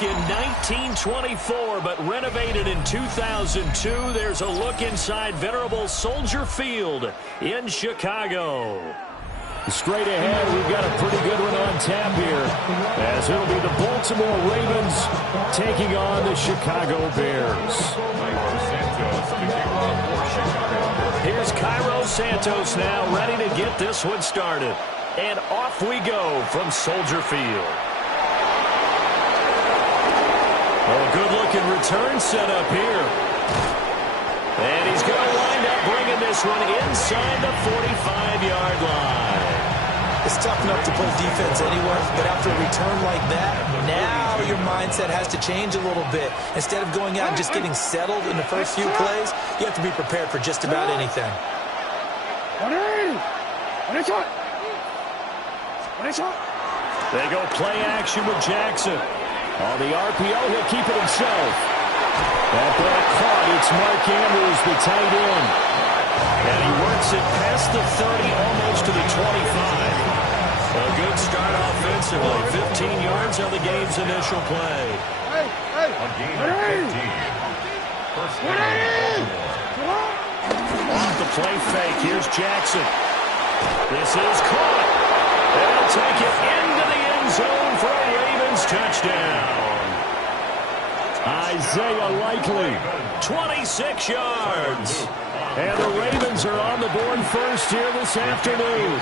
back in 1924, but renovated in 2002. There's a look inside venerable Soldier Field in Chicago. Straight ahead, we've got a pretty good one on tap here, as it'll be the Baltimore Ravens taking on the Chicago Bears. Here's Cairo Santos now, ready to get this one started. And off we go from Soldier Field. Oh, good-looking return set up here. And he's going to wind up bringing this one inside the 45-yard line. It's tough enough to play defense anywhere, but after a return like that, now your mindset has to change a little bit. Instead of going out and just getting settled in the first few plays, you have to be prepared for just about anything. They go play action with Jackson. On the RPO, he'll keep it himself. That ball caught. It's Mark Andrews, the tight end. And he works it past the 30, almost to the 25. A good start offensively. 15 yards on the game's initial play. A gain of 15. First down. Off the play fake. Here's Jackson. This is caught. They'll take it into the end zone for a Ravens touchdown. Isaiah Likely. 26 yards. And the Ravens are on the board first here this afternoon.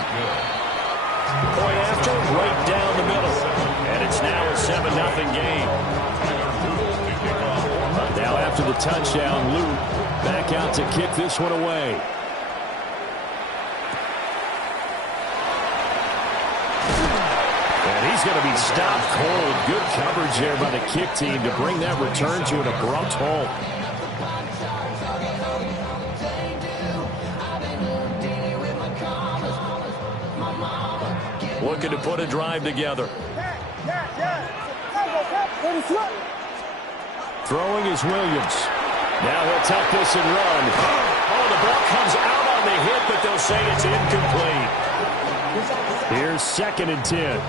Point after, right down the middle. And it's now a 7-0 game. Now after the touchdown, Luke back out to kick this one away. And he's going to be stopped cold. Good coverage there by the kick team to bring that return to an abrupt halt. Looking to put a drive together. Throwing is Williams. Now he'll tuck this and run. Oh, the ball comes out on the hit, but they'll say it's incomplete. Here's 2nd and 10.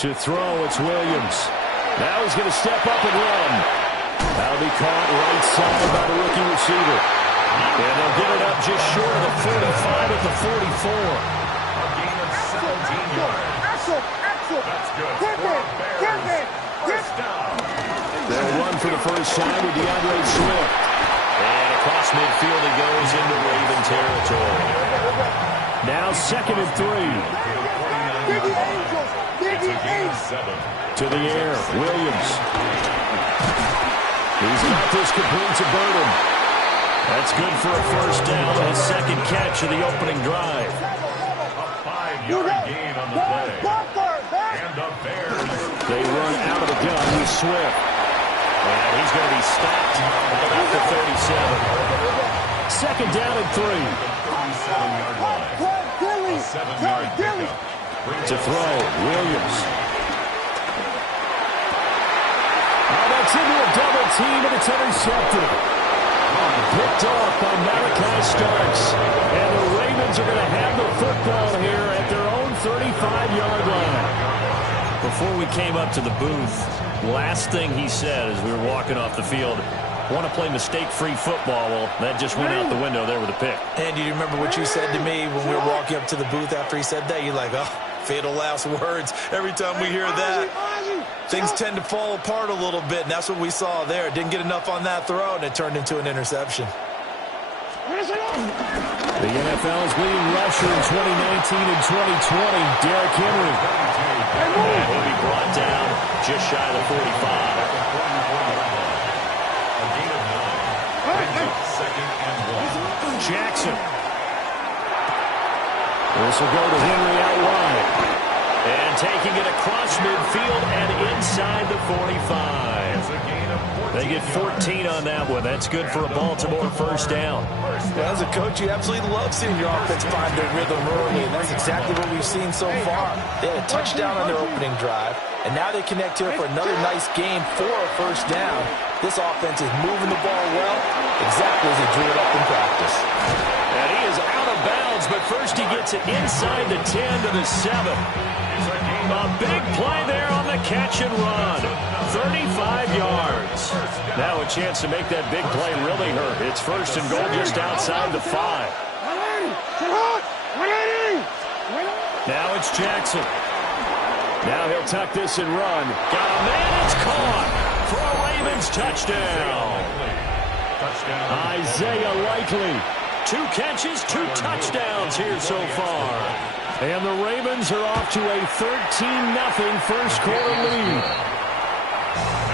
To throw, it's Williams. Now he's going to step up and run. That'll be caught right side by the rookie receiver. And they'll get it up just short of the 45 at the 44. A gain of 17 yards. That's good. First down. They'll run for the first time with DeAndre Swift. And across midfield he goes into Raven territory. Now 2nd and 3. To the air, Williams. He's got this complete to Burton. That's good for a first down, his second catch of the opening drive. A 5-yard gain on the play. And the Bears. They run out of the gun with Swift. And he's going to be stopped at the 37. 2nd down and 3. 37-yard line. A 7-yard pickup. To throw, Williams. Oh, that's into a double team, and it's intercepted. Picked off by Malachi Starks. And the Ravens are going to have the football here at their own 35-yard line. Before we came up to the booth, last thing he said as we were walking off the field, want to play mistake-free football. Well, that just went out the window there with a pick. And you remember what you said to me when we were walking up to the booth after he said that? You're like, oh, fatal last words. Every time we hear that, things tend to fall apart a little bit, and that's what we saw there. Didn't get enough on that throw, and it turned into an interception. The NFL's leading rusher in 2019 and 2020, Derrick Henry. And he'll be brought down just shy of the 45. Jackson. This will go to Henry out wide. And taking it across midfield and inside the 45. They get 14 on that one. That's good for a Baltimore first down. Well, as a coach, you absolutely love seeing your offense find their rhythm early, and that's exactly what we've seen so far. They had a touchdown on their opening drive, and now they connect here for another nice game for a first down. This offense is moving the ball well, exactly as they drew it up in practice. And he is out of bounds but first he gets it inside the 10 to the 7. A big play there on the catch and run. 35 yards. Now a chance to make that big play really hurt. It's first and goal just outside the 5. Now it's Jackson. Now he'll tuck this and run. Got a man, it's caught for a Ravens touchdown. Isaiah Likely. 2 catches, 2 touchdowns here so far. And the Ravens are off to a 13-0 first quarter lead.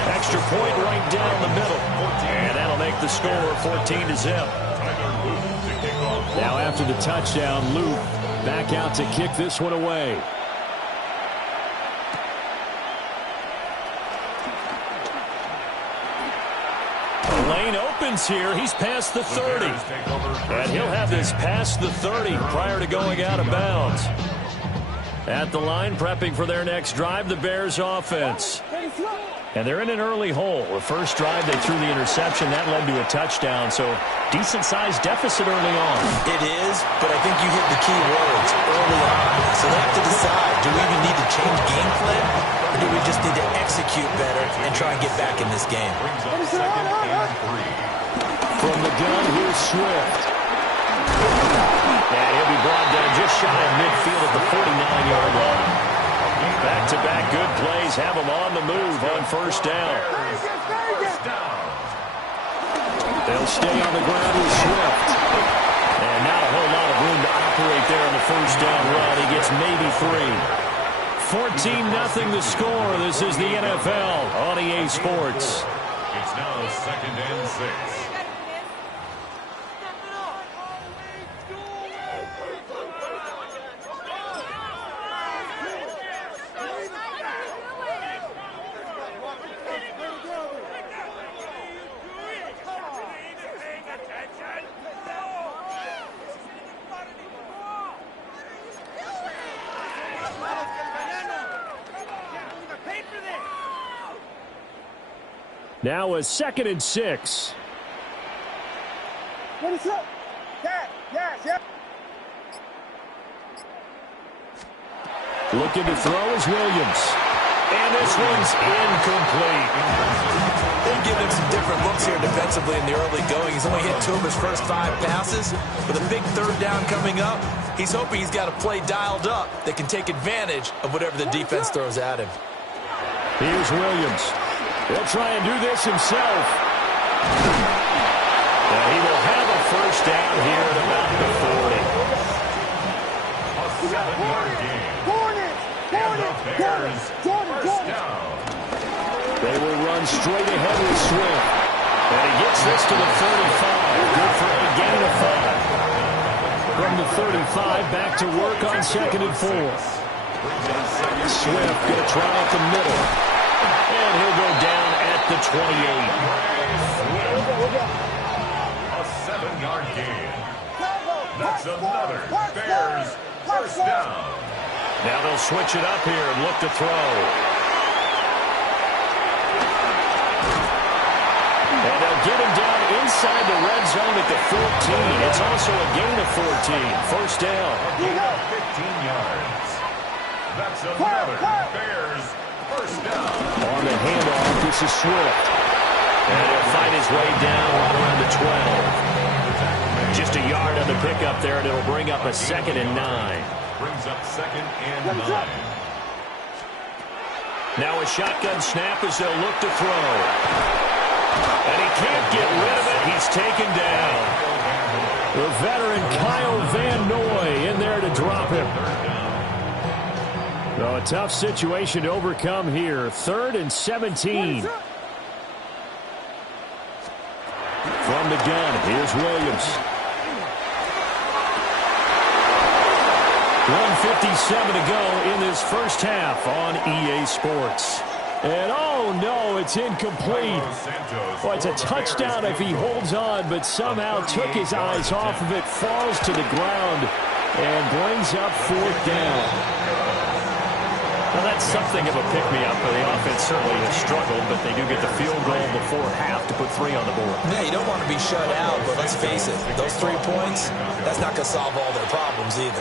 Extra point right down the middle. And that'll make the score 14-0. Now after the touchdown, Luke back out to kick this one away. The lane opens here. He's past the 30. And he'll have this past the 30 prior to going out of bounds. At the line, prepping for their next drive, the Bears offense. And they're in an early hole. The first drive, they threw the interception. That led to a touchdown, so decent-sized deficit early on. It is, but I think you hit the key words early on. So they have to decide, do we even need to change game plan, or do we just need to execute better and try and get back in this game? From the gun, here's Swift. And he'll be brought down just shy of midfield at the 49-yard line. Back-to-back good plays have him on the move on first down. They'll stay on the ground with Swift. And not a whole lot of room to operate there on the first down run. He gets maybe 3. 14-0 the score. This is the NFL on EA Sports. It's now 2nd and 6. Now a 2nd and 6. What is up? Yes. Looking to throw is Williams. And this one's incomplete. They've given him some different looks here defensively in the early going. He's only hit 2 of his first 5 passes. With a big 3rd down coming up, he's hoping he's got a play dialed up that can take advantage of whatever the defense throws at him. Here's Williams. He'll try and do this himself. And he will have a first down here at about the 40. A 7-yard gain. And the Bears first down. They will run straight ahead with Swift. And he gets this to the 35. Good for a gain of 5. From the 35, back to work on 2nd and 4. Swift going to try up the middle. And he'll go down at the 28. A 7-yard gain. That's another Bears first down. Now they'll switch it up here and look to throw. And they'll get him down inside the red zone at the 14. It's also a gain of 14. First down. 15 yards. That's another Bears first down. On the handoff, this is Swift. And he'll fight his way down right around the 12. Just a yard on the pickup there, and it'll bring up a 2nd and 9. Brings up 2nd and 9. Now a shotgun snap as they'll look to throw. And he can't get rid of it. He's taken down. The veteran Kyle Van Noy in there to drop him. So a tough situation to overcome here. 3rd and 17. From the gun, here's Williams. 1:57 to go in this first half on EA Sports. And oh no, it's incomplete. Well, it's a touchdown if he holds on, but somehow took his eyes off of it, falls to the ground, and brings up 4th down. Well, that's something of a pick-me-up. The offense certainly has struggled, but they do get the field goal before half to put 3 on the board. Yeah, you don't want to be shut out, but let's face it, those 3 points, that's not going to solve all their problems either.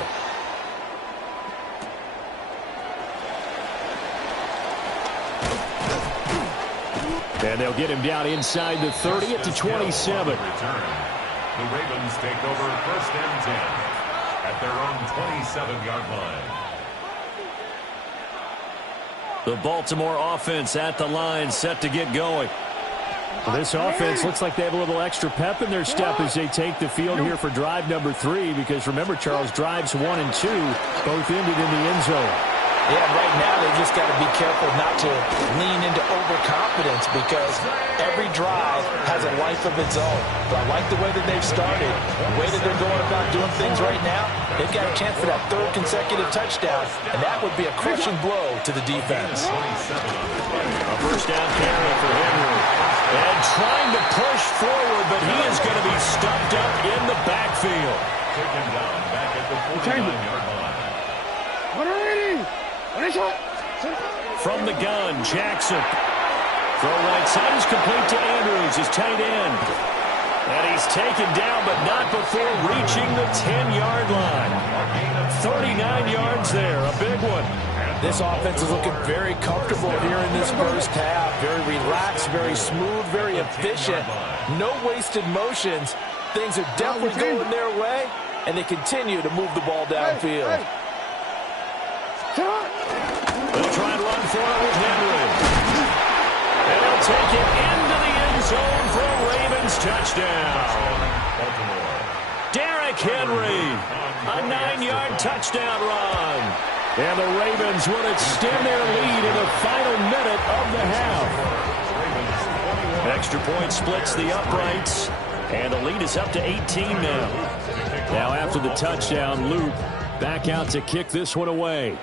And they'll get him down inside the 30 at the 27. The Ravens take over 1st and 10 at their own 27-yard line. The Baltimore offense at the line, set to get going. Well, this offense looks like they have a little extra pep in their step as they take the field here for drive number 3, because remember, Charles, drives 1 and 2 both ended in the end zone. Yeah, right now they just got to be careful not to lean into overconfidence, because every drive has a life of its own. But I like the way that they've started, the way that they're going about doing things right now. They've got a chance for that 3rd consecutive touchdown, and that would be a crushing blow to the defense. A 1st down carry for Henry. And trying to push forward, but he is going to be stuffed up in the backfield. Taken down back at the 49-yard line. From the gun, Jackson. Throw right side is complete to Andrews, his tight end. And he's taken down, but not before reaching the 10-yard line. 39 yards there, a big one. This offense is looking very comfortable here in this first half. Very relaxed, very smooth, very efficient. No wasted motions. Things are definitely going their way, and they continue to move the ball downfield. They'll try and run for it with Henry. And they'll take it into the end zone for a Ravens touchdown. Derrick Henry, a 9-yard touchdown run. And the Ravens will extend their lead in the final minute of the half. Extra point splits the uprights, and the lead is up to 18 now. Now after the touchdown, Luke back out to kick this one away.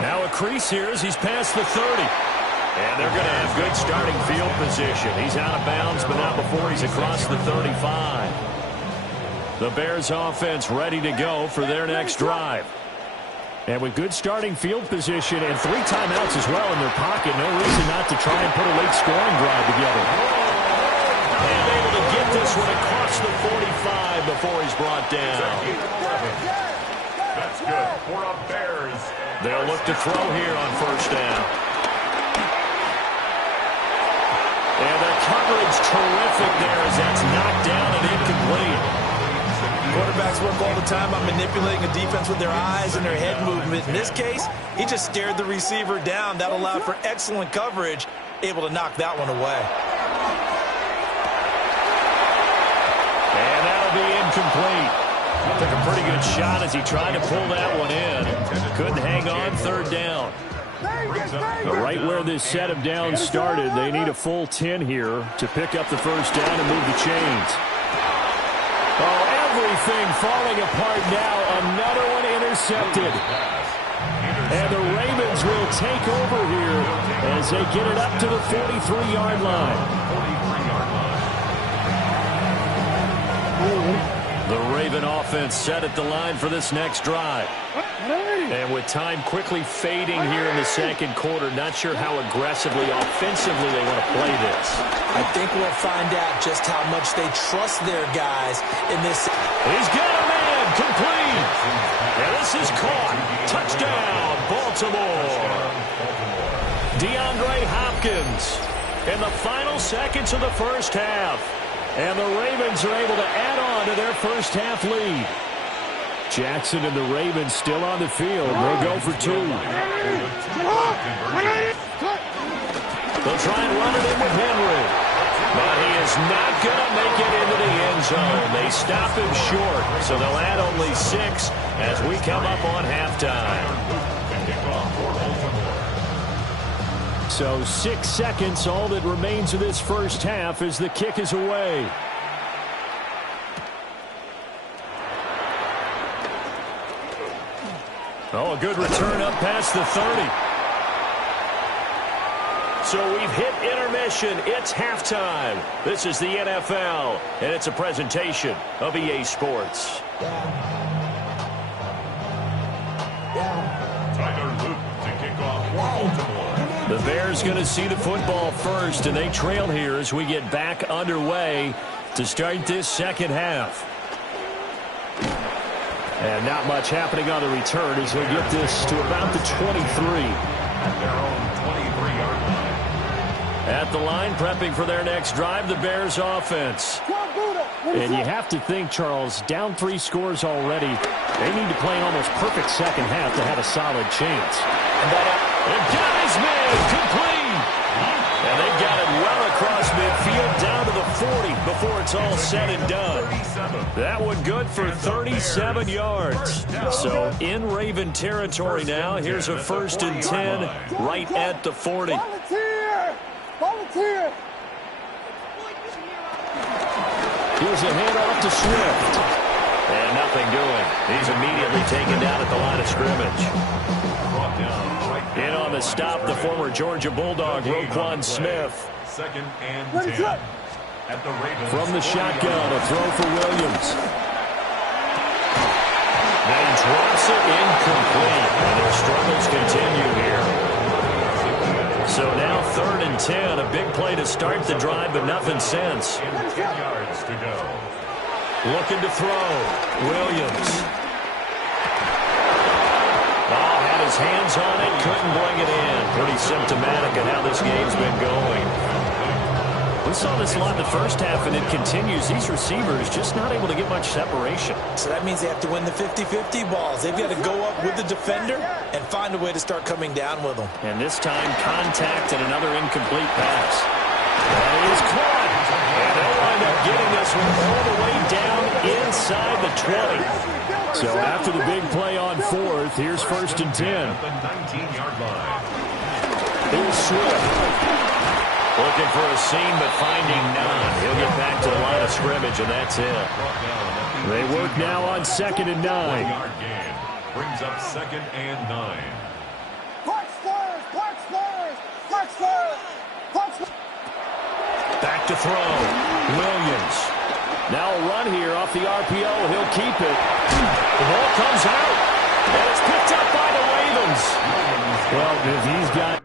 Now a crease here as he's past the 30. And they're going to have good starting field position. He's out of bounds, but not before he's across the 35. The Bears offense ready to go for their next drive. And with good starting field position and 3 timeouts as well in their pocket, no reason not to try and put a late scoring drive together. And able to get this one across the 45 before he's brought down. That's good for a Bears. They'll look to throw here on 1st down. And the coverage terrific there as that's knocked down and incomplete. Quarterbacks work all the time on manipulating a defense with their eyes and their head movement. In this case, he just stared the receiver down. That allowed for excellent coverage, able to knock that one away. And that'll be incomplete. Took a pretty good shot as he tried to pull that one in. Couldn't hang on, 3rd down. But right where this set of downs started, they need a full 10 here to pick up the 1st down and move the chains. Oh, everything falling apart now. Another one intercepted. And the Ravens will take over here as they get it up to the 43-yard line. The Raven offense set at the line for this next drive. And with time quickly fading here in the 2nd quarter, not sure how aggressively, offensively they want to play this. I think we'll find out just how much they trust their guys in this. He's got a man, complete. And this is caught. Touchdown, Baltimore. DeAndre Hopkins in the final seconds of the first half. And the Ravens are able to add on to their first half lead. Jackson and the Ravens still on the field. They'll go for 2. They'll try and run it in with Henry. But he is not going to make it into the end zone. They stop him short, so they'll add only 6 as we come up on halftime. So 6 seconds, all that remains of this first half as the kick is away. Oh, a good return up past the 30. So we've hit intermission. It's halftime. This is the NFL, and it's a presentation of EA Sports. Tyler Luke to kick off for Baltimore. The Bears going to see the football first, and they trail here as we get back underway to start this second half. And not much happening on the return as he'll get this to about the 23. At their own 23-yard line. At the line, prepping for their next drive, the Bears offense. And you have to think, Charles, down 3 scores already. They need to play an almost perfect second half to have a solid chance. And got his man complete. And they've got it well across midfield down to the 40 before it's all said and done. That one good for 37 yards. So in Raven territory now. Here's a 1st and 10 right at the 40. Volunteer! Volunteer! Here's a handoff to Swift. And nothing doing. He's immediately taken down at the line of scrimmage. In on the stop, the former Georgia Bulldog, Roquan Smith. 2nd and 10. At the Ravens. From the shotgun, a throw for Williams. Then drops it incomplete. And their struggles continue here. So now 3rd and 10. A big play to start the drive, but nothing since. 10 yards to go. Looking to throw. Williams. Had his hands on it, couldn't bring it in. Pretty symptomatic of how this game's been going. We saw this a lot in the first half, and it continues. These receivers just not able to get much separation. So that means they have to win the 50-50 balls. They've got to go up with the defender and find a way to start coming down with them. And this time, contact and another incomplete pass. That is caught. And they'll wind up getting this one all the way down inside the 20. So after the big play on 4th, here's 1st and 10. At the 19-yard line. Here's Swift. Looking for a seam, but finding none. He'll get back to the line of scrimmage, and that's it. They work now on 2nd and 9. 1-yard gain. Brings up 2nd and 9. Punch first! Punch first! Punch first! Punch first! Back to throw. Williams. Now a run here off the RPO. He'll keep it. The ball comes out, and it's picked up by the Ravens. Well, if he's got